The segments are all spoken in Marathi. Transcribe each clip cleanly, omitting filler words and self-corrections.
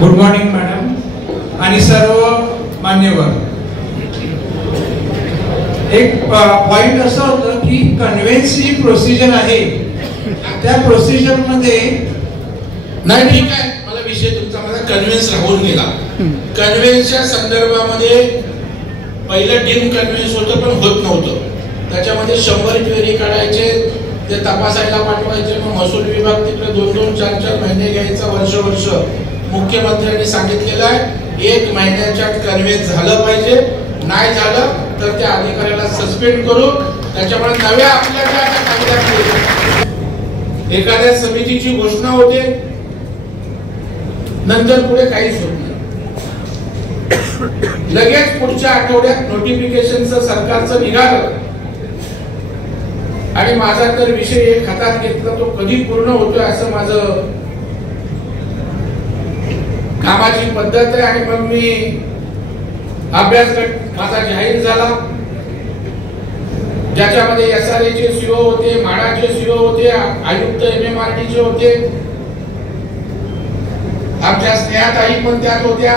गुड मॉर्निंग मॅडम आणि सर्व मान्यवर. एक पॉइंट असं होतं की कन्व्हेन्स ही प्रोसिजर आहे, त्या प्रोसिजर मध्ये नाही ठीक आहे, मला विषय तुमचा माझा कन्व्हेन्स राहून गेला. कन्व्हेन्सच्या संदर्भामध्ये पहिलं डीम कन्व्हेन्स होतं पण होत नव्हतं. त्याच्यामध्ये 100 क्वेरी काढायचे, ते तपासायला पाठवायचे, मग महसूल विभाग तिकडे 2-2, 4-4 महिने घ्यायचा, वर्ष. मुख्यमंत्र्यांनी सांगितलेलं आहे 1 महिन्याच्या कन्व्हेन्स झालं पाहिजे, नाही झालं तर त्या अधिकाऱ्याला सस्पेंड करू. त्याच्यामुळे नव्या आपल्या ज्या कायद्यात एखाद्या समितीची घोषणा होते, नंतर पुढे काहीच होत नाही. लगेच पुढच्या आठवड्यात नोटिफिकेशनचं सरकारचं निघालं आणि माझा तर विषय एक हातात घेतला तो कधी पूर्ण होतोय असं माझं कामाची पद्धत आहे. आणि मग मी अभ्यास गट माझा जाहीर झाला, ज्याच्यामध्ये SRA चे सीओ होते, म्हाडाचे सीओ होते, आयुक्त MMRD चे होते, आमच्या स्नेहाताई पण त्यात होत्या.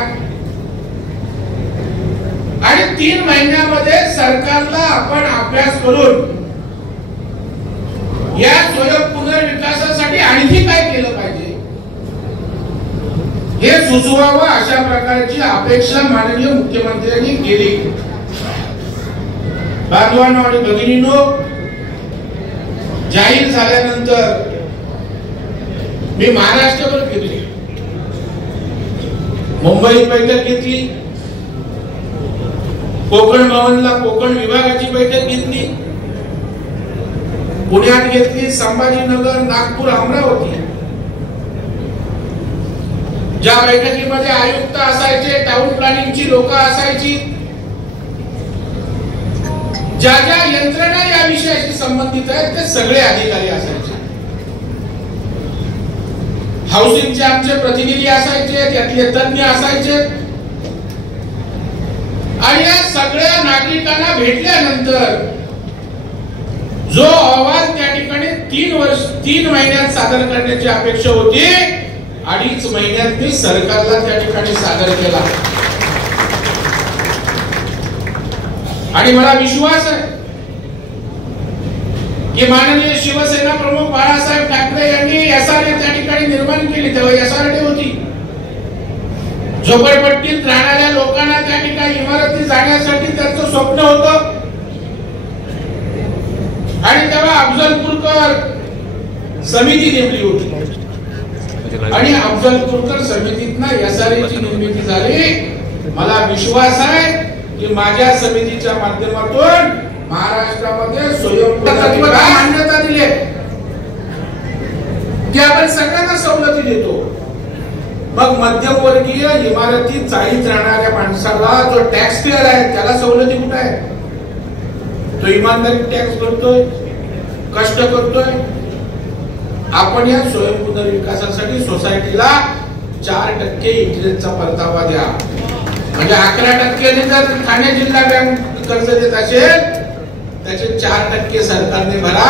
आणि 3 महिन्यामध्ये सरकारला आपण अभ्यास करून या स्वयं पुनर्विकासासाठी आणखी काय केलं पाहिजे हे सुचवावं, अशा प्रकारची अपेक्षा माननीय मुख्यमंत्र्यांनी केली. बांधवांनो आणि भगिनींनो, जाहीर झाल्यानंतर मी महाराष्ट्रभर फिरले. मुंबईत बैठक घेतली, कोकण भवनला कोकण विभागाची बैठक घेतली, पुण्यात घेतली, संभाजीनगर, नागपूर, अमरावती. ज्या बैठकीमध्ये आयुक्त असायचे, टाउन प्लॅनिंगची लोक असायची, ज्या ज्या यंत्रणा या विषयाशी संबंधित आहेत ते सगळे अधिकारी असायचे. हाऊसिंगचे आमचे प्रतिनिधी असायचे, त्यातले तज्ञ असायचे. आणि या सगळ्या नागरिकांना भेटल्यानंतर जो अहवाल त्या ठिकाणी 3 महिन्यात सादर करण्याची अपेक्षा होती, 2.5 महिन्यात मी सरकारला त्या ठिकाणी सादर केला. आणि मला विश्वास आहे की माननीय शिवसेना प्रमुख बाळासाहेब ठाकरे यांनी SRA त्या ठिकाणी निर्माण केली. तेव्हा SRA होती. झोपडपट्टीत राहणाऱ्या लोकांना त्या ठिकाणी इमारती जाण्यासाठी त्यांचं स्वप्न होतं. आणि तेव्हा अफजलपूरकर समिती नेमली होती आणि अफजलपूरकर समितीतनं SRA ची निर्मिती झाली. मला विश्वास आहे की माझ्या समितीच्या माध्यमातून महाराष्ट्रामध्ये स्वयंपूर्णतेला मान्यता दिली की आपण सगळ्यांना सवलती देतो. मग मध्यमवर्गीय इमारतीत चाळीत राहणाऱ्या माणसाला जो टॅक्स पेअर आहे त्याला सवलती कुठे आहे? तो इमानदारी टॅक्स भरतोय, कष्ट करतोय. आपण या स्वयं पुनर्विकासासाठी सोसायटीला 4% इंटरेस्टचा परतावा द्या. म्हणजे 11% जर ठाणे जिल्हा बँक कर्ज देत असेल त्याचे 4% सरकारने भरा,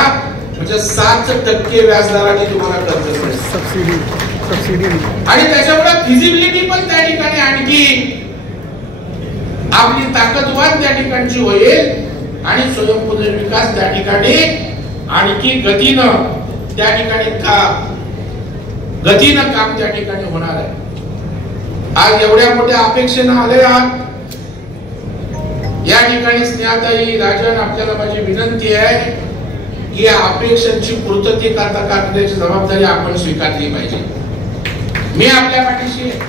म्हणजे 7% व्याजदराने तुम्हाला कर्ज मिळेल, सबसिडी. आणि त्याच्यामुळे फिजिबिलिटी पण त्या ठिकाणी आणखी आपली ताकदवान त्या ठिकाणची होईल आणि स्वयं पुनर्विकास त्या ठिकाणी आणखी गतीनं त्या ठिकाणी गतीनं काम त्या ठिकाणी होणार आहे. आज एवढ्या मोठ्या अपेक्षेनं आले आहात. या ठिकाणी स्नेहाताई, राजन, आपल्याला माझी विनंती आहे की या अपेक्षांची पूर्तता करण्याची जबाबदारी आपण स्वीकारली पाहिजे. मी आपल्या पाठीशी आहे,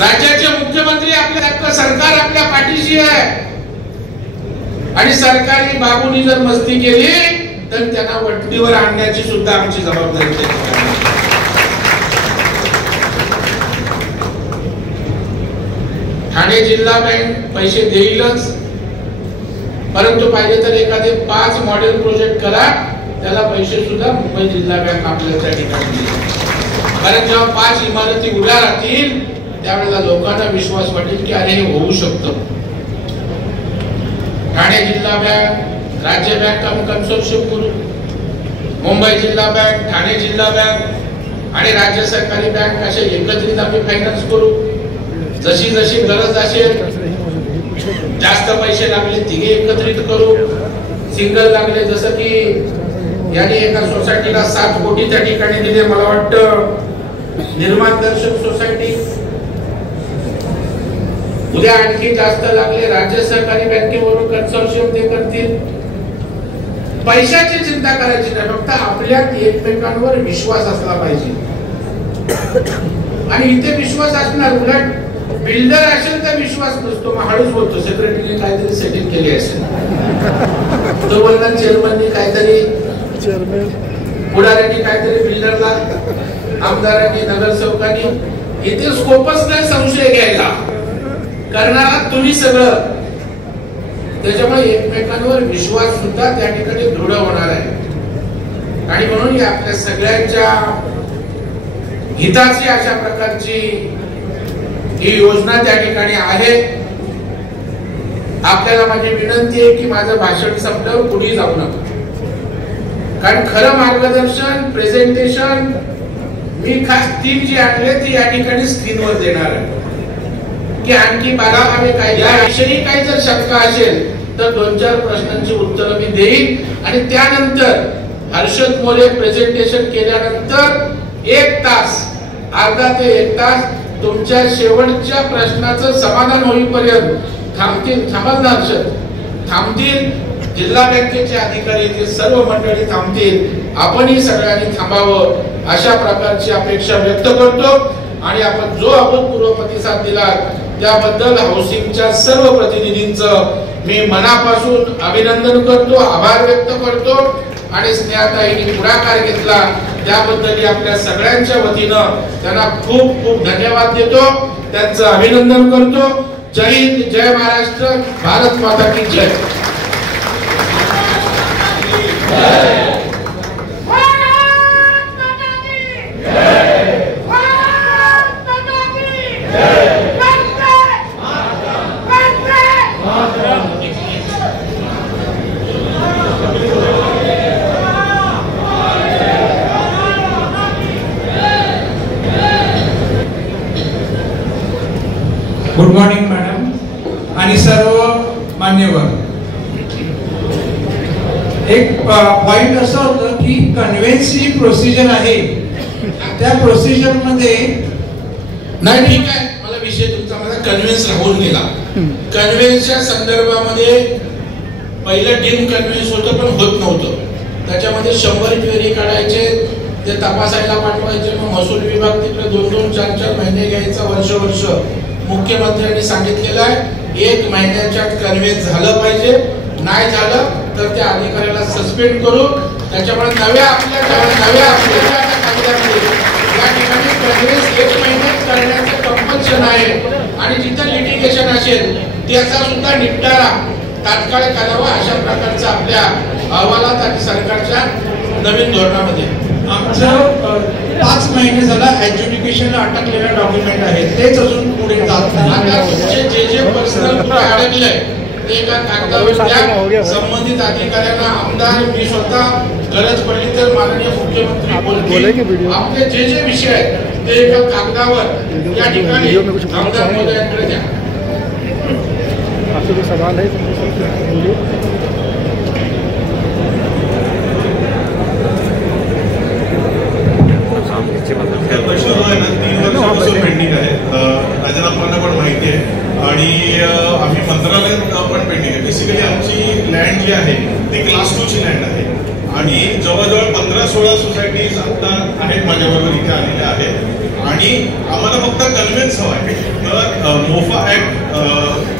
राज्याचे मुख्यमंत्री आपल्या, सरकार आपल्या पाठीशी आहे. आणि सरकारी बाबूंनी जर मस्ती केली तर त्यांना वटणीवर आणण्याची सुद्धा आमची जबाबदारी आहे. ठाणे जिल्हा बँक पैसे देईलच, परंतु पाहिजे तर एखादे 5 मॉडेल प्रोजेक्ट करा, त्याला पैसे सुद्धा मुंबई जिल्हा बँक आपल्याला त्या ठिकाणी देईल. कारण जेव्हा 5 इमारती उभ्या राहतील त्यावेळेला लोकांना विश्वास वाटेल की अरे हे होऊ शकतं. ठाणे जिल्हा बँक, राज्य बँक कन्सोर्शियम करू, मुंबई जिल्हा बँक, ठाणे जिल्हा बँक आणि राज्य सरकारी बँक असे एकत्रित आम्ही फायनान्स करू. जशी जशी गरज असेल, जास्त पैसे लागले तिघे एकत्रित करू, सिंगल लागले जसं की यांनी एका सोसायटीला 7 कोटी त्या ठिकाणी दिले, मला वाटतं निर्माण दर्शक सोसायटी. उद्या आणखी जास्त लागले राज्य सहकारी बँकेवरून कन्सोर्शियम ते करतील. पैशाची चिंता करायची नाही, फक्त आपल्यात एकमेकांवर विश्वास असला पाहिजे. आणि इथे विश्वास असणार, उलट बिल्डर असेल तर विश्वास नसतो, मग हळूच बोलतो. सेक्रेटरीने काहीतरी सेटिंग केली असेल, तो बोलणार चेअरमननी काहीतरी, पुढाऱ्यांनी काहीतरी बिल्डरला, आमदारांनी, नगरसेवकांनी. इथे स्कोपच नाही संशय घ्यायला, करणारा तुम्ही सगळं. त्याच्यामुळे एकमेकांवर विश्वास सुद्धा त्या ठिकाणी दृढ होणार आहे. आणि म्हणून आपल्या सगळ्यांच्या हिताची अशा प्रकारची ही योजना त्या ठिकाणी आहे. आपल्याला माझी विनंती आहे की माझं भाषण संपल्यावर कुठेही जाऊ नका, कारण खरं मार्गदर्शन, प्रेझेंटेशन मी खास 3 जी आणले ती या ठिकाणी स्क्रीनवर देणार आहे. की आणखी बागावे काय याविषयी काही जर शंका असेल तर 2-4 प्रश्नांची उत्तरं मी देईन. आणि त्यानंतर हर्षद मोरे प्रेझेंटेशन केल्यानंतर 1 तास, अर्धा ते 1 तास तुमच्या शेवटच्या प्रश्नाचं समाधान होईपर्यंत थांबल ना हर्षद? थांबतील. जिल्हा बँकेचे अधिकारी ते सर्व मंडळी थांबतील. आपणही सगळ्यांनी थांबावं अशा प्रकारची अपेक्षा व्यक्त करतो. आणि आपण जो अभूतपूर्व प्रतिसाद दिला त्याबद्दल हाऊसिंगच्या सर्व प्रतिनिधींचं मी मनापासून अभिनंदन करतो, आभार व्यक्त करतो. आणि स्नेहाताईंनी पुढाकार घेतला त्याबद्दल आपल्या सगळ्यांच्या वतीनं त्यांना खूप खूप धन्यवाद देतो, त्यांचं अभिनंदन करतो. जय हिंद, जय महाराष्ट्र, भारत माता की जय. गुड मॉर्निंग मॅडम आणि सर्व मान्यवर. एक पॉइंट असं होतं की कन्व्हेन्सी प्रोसिजर आहे, त्या प्रोसिजर मध्ये नाही, ठीक आहे, मला विषय तुमचा माझा कन्व्हेन्स राहून गेला. कन्व्हेन्सच्या संदर्भामध्ये पहिलं डीम कन्व्हेन्स होतं पण होत नव्हतं. त्याच्यामध्ये 100 क्वेरी काढायचे, ते तपासायला पाठवायचे, मग महसूल विभाग तिकडे 2-2, 4-4 महिने घ्यायचा, वर्ष. मुख्यमंत्र्यांनी सांगितलेलं आहे 1 महिन्याच्यात कन्व्हेन्स झालं पाहिजे, नाही झालं तर त्या अधिकाऱ्याला सस्पेंड करू. त्याच्यामुळे नव्या आपल्या या ठिकाणी कन्व्हेन्स 1 महिन्यात करण्याचं कंपल्शन आहे. आणि जिथं लिटिगेशन असेल त्याचा सुद्धा निपटारा तात्काळ करावा अशा प्रकारचा आपल्या अहवालात आणि सरकारच्या नवीन धोरणामध्ये. आमचं 5 महिने झाला ऍडज्युडिकेशनला अटकलेलं डॉक्युमेंट आहे, तेच अजून पुढे जात नाही. आता तुमचे जे पर्सनल पुढे अडकलंय ते एका कागदावर संबंधित अधिकाऱ्यांना, आमदार, मी स्वतः गरज पडली तर माननीय मुख्यमंत्री बोलतील. आपले जे विषय आहेत ते एका कागदावर या ठिकाणी आमदार महोदयांकडे द्या. सवाल है प्रश्न जो आहे ना 3 वर्षापासून पेंडिंग आहे. राजनाथांना पण माहिती आहे आणि आम्ही मंत्रालयात पण पेंडिंग आहे. बेसिकली आमची लँड जी आहे ती क्लास 2 ची लँड आहे आणि जवळजवळ 15-16 सोसायटीज आता आहेत माझ्याबरोबर इथे आलेल्या आहेत आणि आम्हाला फक्त कन्व्हेन्स हवा आहे. तर मोफा ऍक्ट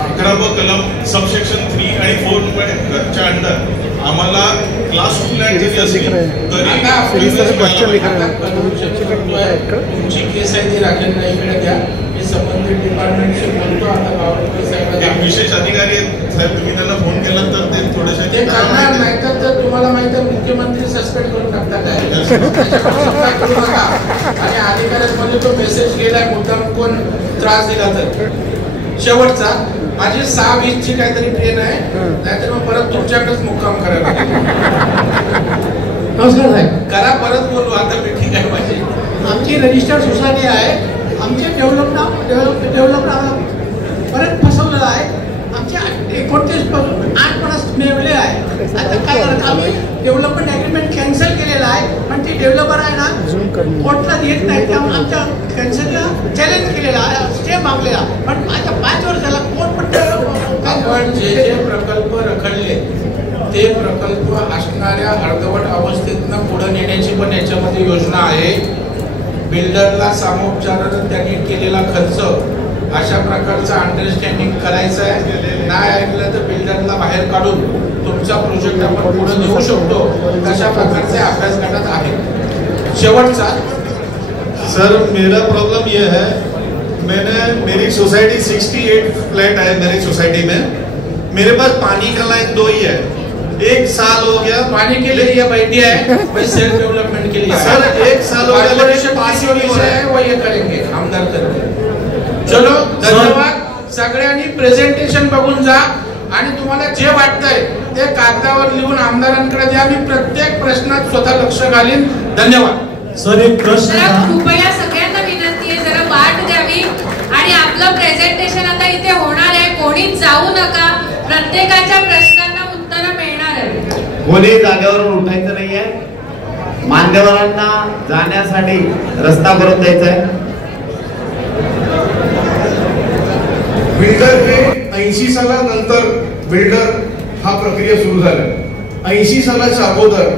11व कलम सबसेक्शन 3 आणि 4 च्या अंडर आम्हाला क्लास 2 लँड जरी असली तरी तुमची केस आहे ती राखेंना इकडे द्या. मी संबंधित डिपार्टमेंटशी बोलतो. आता एक विशेष अधिकारी आहेत साहेब, तुम्ही त्यांना फोन केला तर ते थोडेसे ते करणार नाही तर तुम्हाला माहिती आहे मुख्यमंत्री सस्पेंड करून टाकतात आणि अधिकाऱ्यांमध्ये तो मेसेज गेलाय मुद्दाम कोण त्रास दिला तर. शेवटचा माझी 6:20 ची काहीतरी ट्रेन आहे, नाहीतर मग परत तुमच्याकडेच मुक्काम करायला नमस्कार साहेब. करा, परत बोलू आता मी. ठीक आहे माझी. आमची ही रजिस्टर्ड सोसायटी आहे. आमचे डेव्हलपर परत फसवलेलं आहे. आमचे 29 पासून 8 वर्ष मिळवले आहे. आता काय करत आम्ही डेव्हलपमेंट अग्रीमेंट कॅन्सल केलेलं आहे, पण ते डेव्हलपर आहे ना कोर्टला येत नाही. त्यामुळे आमच्या कॅन्सलला चॅलेंज केलेला आहे, स्टे मागलेला. पण आता 5 वर्षाला कोर्ट पण आपण जे प्रकल्प रखडले ते प्रकल्प असणाऱ्या अर्धवट अवस्थेतनं पुढे नेण्याची पण याच्यामध्ये योजना आहे. बिल्डरला सामोपचारानं त्यांनी केलेला खर्च अशा प्रकारचं अंडरस्टँडिंग करायचं आहे. नाही ऐकलं तर बिल्डरला बाहेर काढून तुमचा प्रोजेक्ट आपण पुढे नेऊ शकतो. तशा प्रकारचे अभ्यास गटात आहे. शेवटचा सर, मेरा प्रॉब्लम ये है, मेरी सोसाइटी 68 फ्लैट है मेरी सोसाइटी में. मेरे पास पानी का लाइन 2 ही है. 1 साल हो गया. पानी के लिए ये बैठी है, वही सेल्फ डेवलपमेंट के लिए सर 1 साल हो गया, लेकिन पास ही नहीं हो रहा है. वो ये करेंगे आमदार करते. चलो धन्यवाद. सगळ्यांनी प्रेझेंटेशन बघून जा आणि तुम्हाला जे वाटतंय ते कागदावर लिहून आमदारांकडे द्या. मी प्रत्येक प्रश्नात स्वतः लक्ष घालीन. धन्यवाद. सर एक प्रश्न कृपया सगळ्यांना विनंती आहे, जरा वाट द्यावी. आणि आपलं प्रेझेंटेशन आता इथे होणार आहे, कोणीच जाऊ नका. प्रत्येकाच्या प्रश्नांना उत्तर मिळणार आहे. कोणी जागेवरून उठायचं नाहीये. मान्यवरांना जाण्यासाठी रस्ता करून द्यायचा आहे. बिल्डर हे 80 सालानंतर बिल्डर हा प्रक्रिया सुरू झाला. 80 सालाच्या अगोदर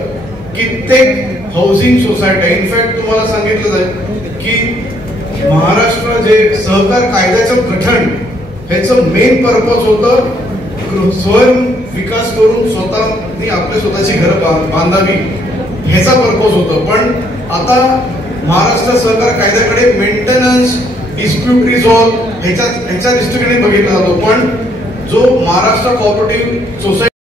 कित्येक हाऊसिंग सोसायटी, इनफॅक्ट तुम्हाला सांगितलं जाईल की महाराष्ट्र जे सहकार कायद्याचं गठन ह्याचं मेन पर्पज होतं स्वयं विकास करून स्वतःनी आपल्या स्वतःची घरं बांधावी, ह्याचा पर्पज होतं. पण आता महाराष्ट्र सहकार कायद्याकडे मेंटेनन्स, डिस्प्यूट रिझॉल्व ह्याच्या दृष्टीने बघितला जातो. पण जो महाराष्ट्र कोऑपरेटिव्ह सोसायटी